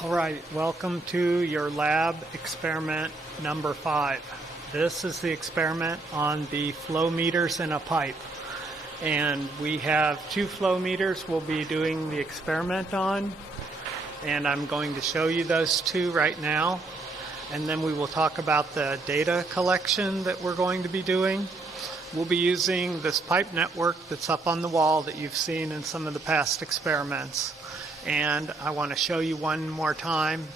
All right, welcome to your lab experiment number 5. This is the experiment on the flow meters in a pipe. And we have 2 flow meters we'll be doing the experiment on. And I'm going to show you those 2 right now. And then we will talk about the data collection that we're going to be doing. We'll be using this pipe network that's up on the wall that you've seen in some of the past experiments. And I want to show you one more time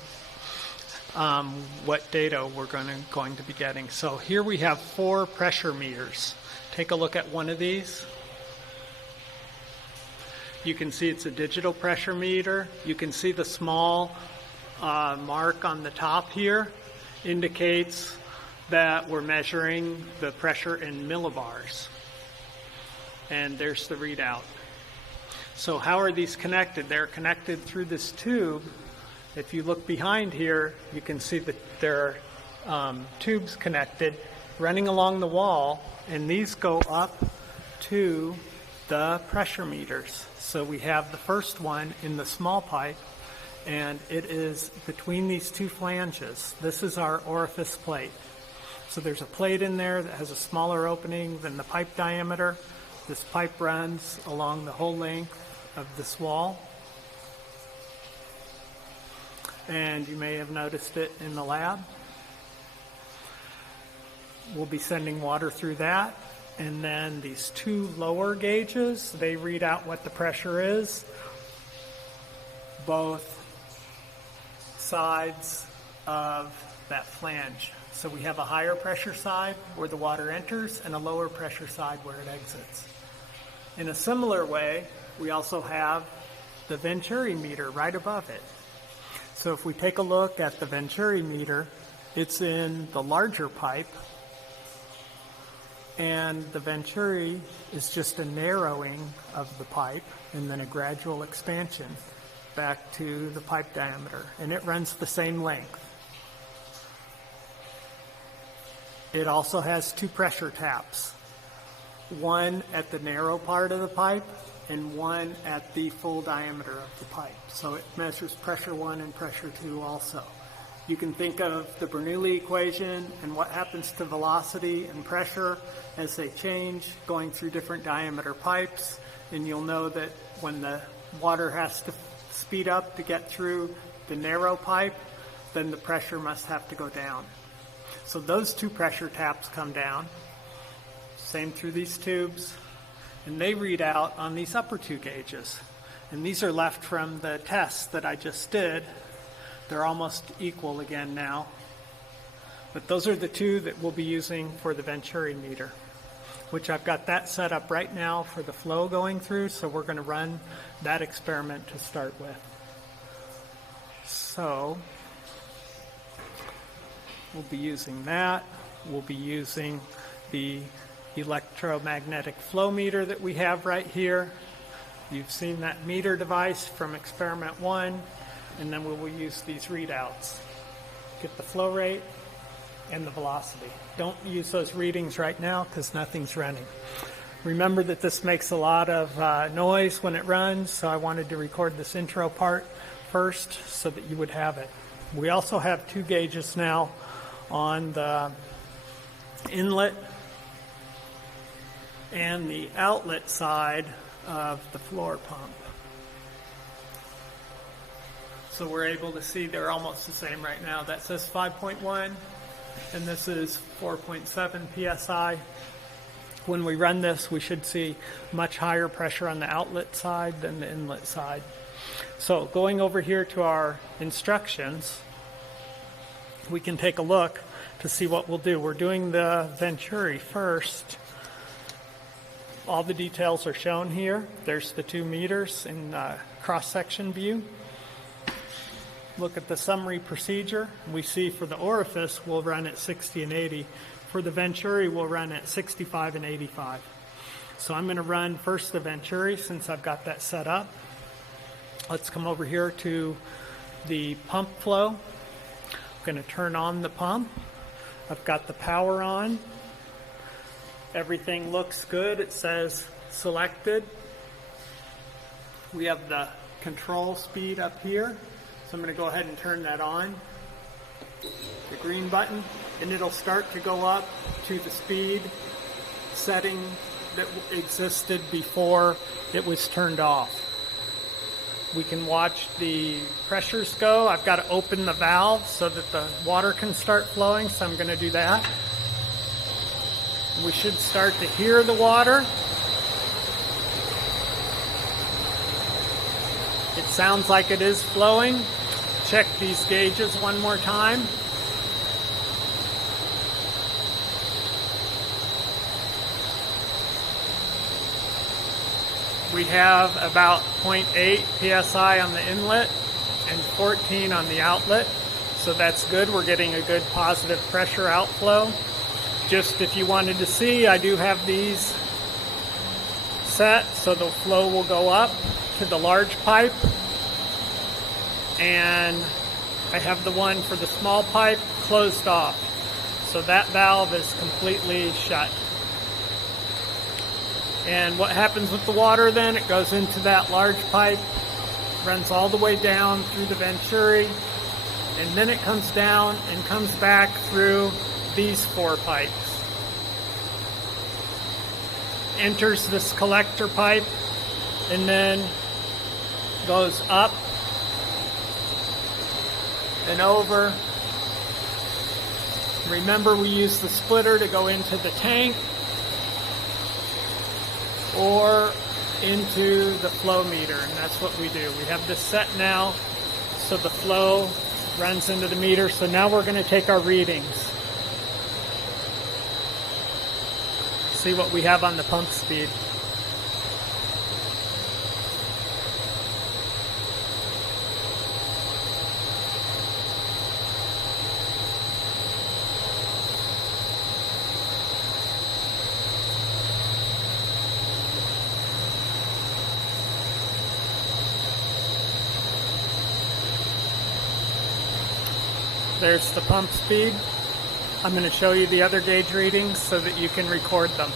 what data we're going to be getting. So here we have 4 pressure meters. Take a look at one of these. You can see it's a digital pressure meter. You can see the small mark on the top here indicates that we're measuring the pressure in millibars. And there's the readout. So how are these connected? They're connected through this tube. If you look behind here, you can see that there are tubes connected running along the wall, and these go up to the pressure meters. So we have the first one in the small pipe, and it is between these 2 flanges. This is our orifice plate. So there's a plate in there that has a smaller opening than the pipe diameter. This pipe runs along the whole length of this wall. And you may have noticed it in the lab. We'll be sending water through that. And then these 2 lower gauges, they read out what the pressure is, both sides of that flange. So we have a higher pressure side where the water enters and a lower pressure side where it exits. In a similar way, we also have the Venturi meter right above it. So if we take a look at the Venturi meter, it's in the larger pipe, and the Venturi is just a narrowing of the pipe and then a gradual expansion back to the pipe diameter, and it runs the same length. It also has 2 pressure taps, one at the narrow part of the pipe and one at the full diameter of the pipe. So it measures pressure 1 and pressure 2 also. You can think of the Bernoulli equation and what happens to velocity and pressure as they change going through different diameter pipes, and you'll know that when the water has to speed up to get through the narrow pipe, then the pressure must have to go down. So those 2 pressure taps come down, same through these tubes, and they read out on these upper 2 gauges. And these are left from the tests that I just did. They're almost equal again now. But those are the 2 that we'll be using for the Venturi meter, which I've got that set up right now for the flow going through, so we're going to run that experiment to start with. So we'll be using that. We'll be using the electromagnetic flow meter that we have right here. You've seen that meter device from experiment 1, and then we will use these readouts. Get the flow rate and the velocity. Don't use those readings right now because nothing's running. Remember that this makes a lot of noise when it runs, so I wanted to record this intro part first so that you would have it. We also have 2 gauges now on the inlet and the outlet side of the floor pump. So we're able to see they're almost the same right now. That says 5.1 and this is 4.7 psi. When we run this, we should see much higher pressure on the outlet side than the inlet side. So going over here to our instructions, we can take a look to see what we'll do. We're doing the Venturi first. All the details are shown here. There's the 2 meters in cross-section view. Look at the summary procedure. We see for the Orifice, we'll run at 60 and 80. For the Venturi, we'll run at 65 and 85. So I'm going to run first the Venturi since I've got that set up. Let's come over here to the pump flow. I'm going to turn on the pump. I've got the power on. Everything looks good. It says selected. We have the control speed up here, So I'm going to go ahead and turn that on, the green button, and it'll start to go up to the speed setting that existed before it was turned off. We can watch the pressures go. I've got to open the valve so that the water can start flowing, so I'm going to do that. We should start to hear the water. It sounds like it is flowing. Check these gauges one more time. We have about 0.8 psi on the inlet and 14 on the outlet, so that's good. We're getting a good positive pressure outflow. Just if you wanted to see, I do have these set so the flow will go up to the large pipe, and I have the one for the small pipe closed off, so that valve is completely shut. And what happens with the water then, it goes into that large pipe, runs all the way down through the Venturi, and then it comes down and comes back through these 4 pipes. Enters this collector pipe and then goes up and over. Remember, we use the splitter to go into the tank or into the flow meter, and that's what we do. We have this set now so the flow runs into the meter. So now we're going to take our readings. See what we have on the pump speed. There's the pump speed. I'm going to show you the other gauge readings so that you can record them.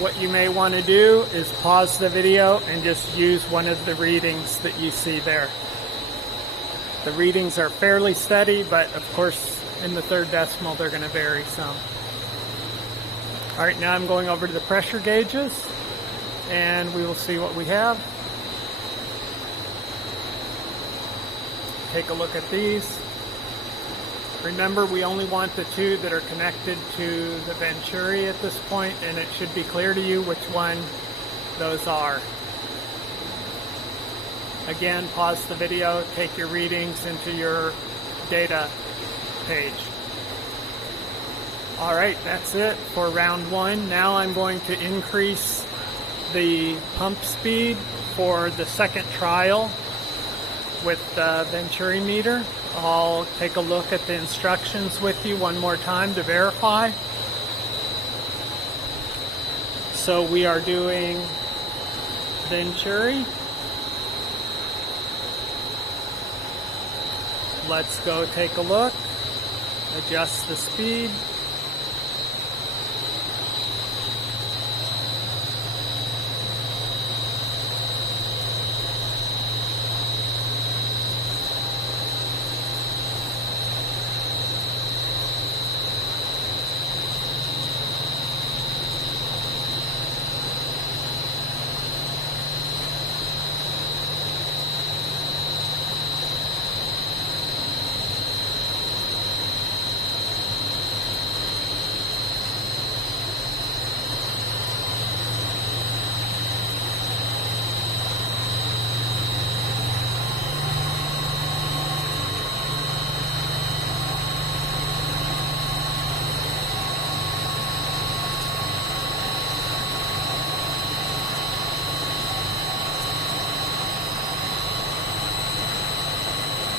What you may want to do is pause the video and just use one of the readings that you see there. The readings are fairly steady, but of course in the third decimal they're going to vary some. All right, now I'm going over to the pressure gauges, and we will see what we have. Take a look at these. Remember, we only want the 2 that are connected to the Venturi at this point, and it should be clear to you which one those are. Again, pause the video, take your readings into your data page. All right, that's it for round 1. Now I'm going to increase the pump speed for the second trial with the Venturi meter. I'll take a look at the instructions with you one more time to verify. So we are doing Venturi. Let's go take a look. Adjust the speed.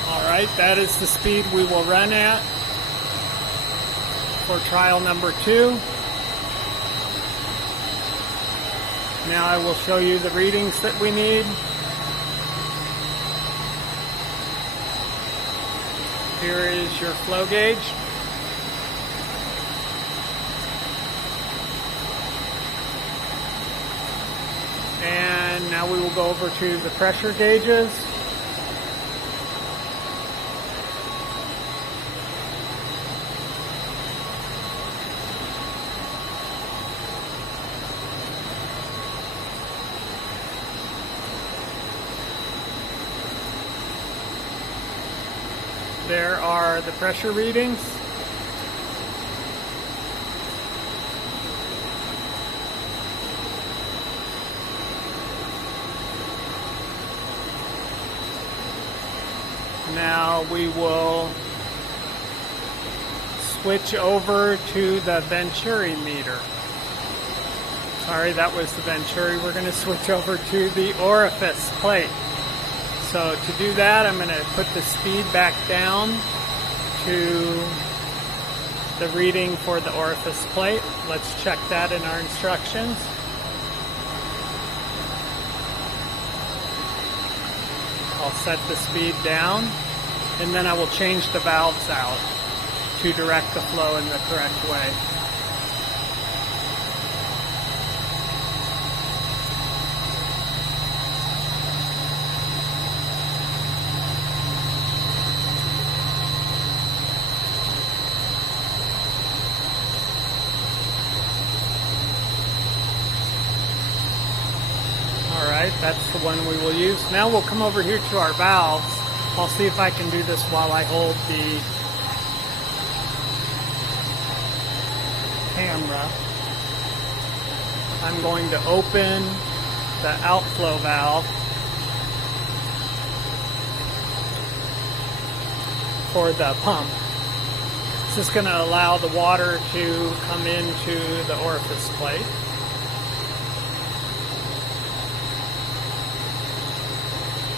Alright, that is the speed we will run at for trial number 2. Now I will show you the readings that we need. Here is your flow gauge. Now we will go over to the pressure gauges. There are the pressure readings. Now we will switch over to the Venturi meter. Sorry, that was the Venturi. We're going to switch over to the Orifice plate. So to do that, I'm going to put the speed back down to the reading for the Orifice plate. Let's check that in our instructions. I'll set the speed down, and then I will change the valves out to direct the flow in the correct way. Alright, that's the one we will use. Now we'll come over here to our valves. I'll see if I can do this while I hold the camera. I'm going to open the outflow valve for the pump. This is going to allow the water to come into the Orifice plate.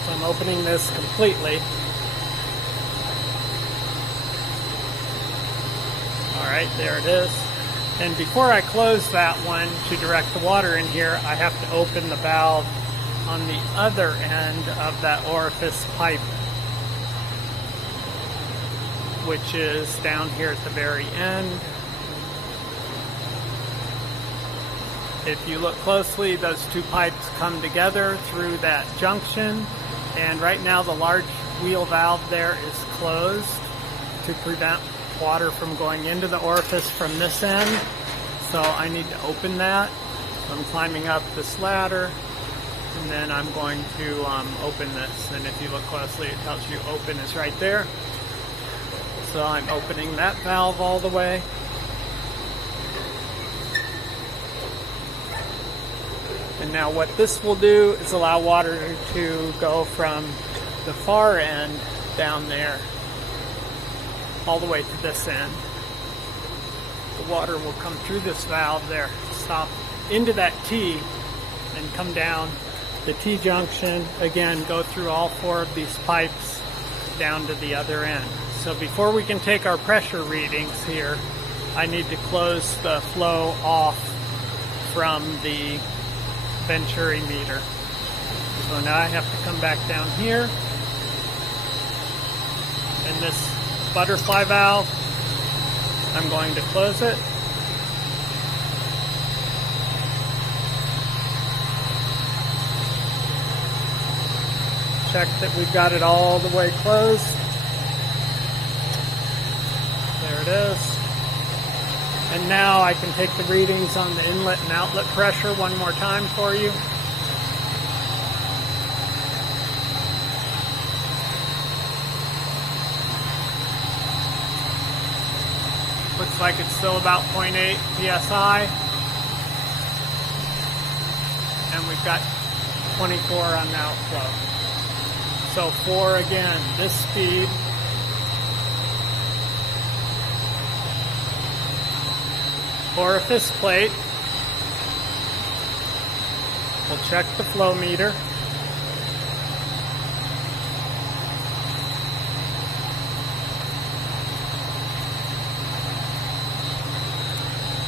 So I'm opening this completely. Alright, there it is. And before I close that one to direct the water in here, I have to open the valve on the other end of that Orifice pipe, which is down here at the very end. If you look closely, those two pipes come together through that junction, and right now the large wheel valve there is closed to prevent water from going into the orifice from this end. So I need to open that. So I'm climbing up this ladder, and then I'm going to open this. And if you look closely, it tells you open is right there. So I'm opening that valve all the way. And now what this will do is allow water to go from the far end down there all the way to this end. The water will come through this valve there, stop into that T, and come down the T junction, again go through all four of these pipes down to the other end. So before we can take our pressure readings here, I need to close the flow off from the Venturi meter. So now I have to come back down here, and this butterfly valve, I'm going to close it. Check that we've got it all the way closed. There it is. And now I can take the readings on the inlet and outlet pressure one more time for you. Looks like it's still about 0.8 psi. And we've got 24 on the outflow. So for, again, this speed, Orifice plate, we'll check the flow meter.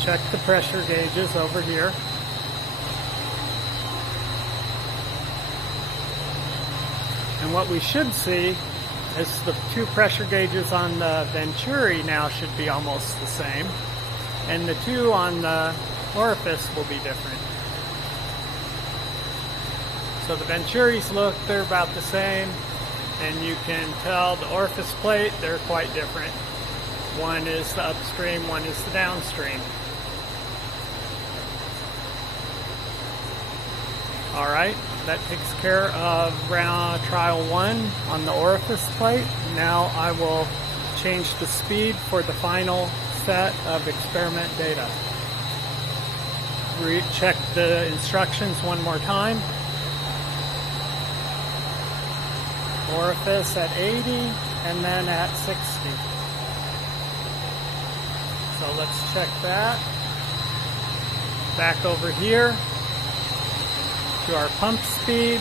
Check the pressure gauges over here. And what we should see is the two pressure gauges on the Venturi now should be almost the same. And the two on the Orifice will be different. So the Venturis look, they're about the same, and you can tell the Orifice plate, they're quite different. One is the upstream, one is the downstream. All right, that takes care of round trial 1 on the Orifice plate. Now I will change the speed for the final set of experiment data. Check the instructions one more time. Orifice at 80 and then at 60. So let's check that. Back over here to our pump speed.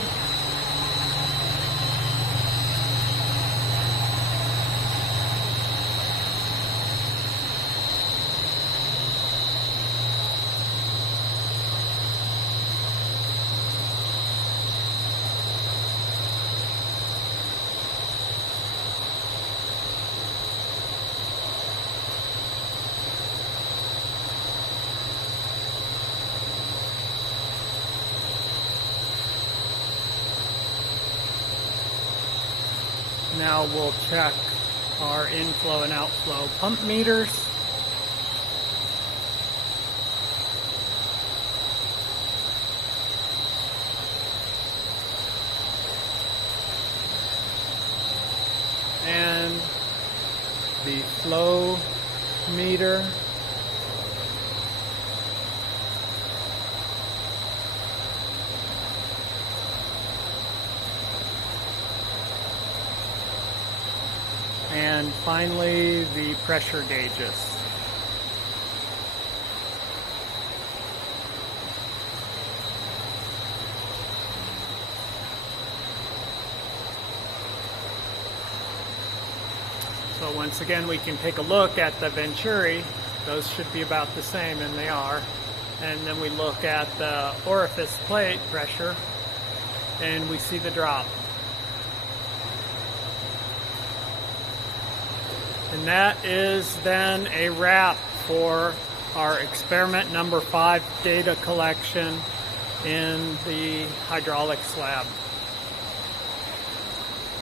Now we'll check our inflow and outflow pump meters. And the flow meter. And finally, the pressure gauges. So once again, we can take a look at the Venturi. Those should be about the same, and they are. And then we look at the Orifice plate pressure, and we see the drop. And that is then a wrap for our experiment number 5 data collection in the hydraulics lab.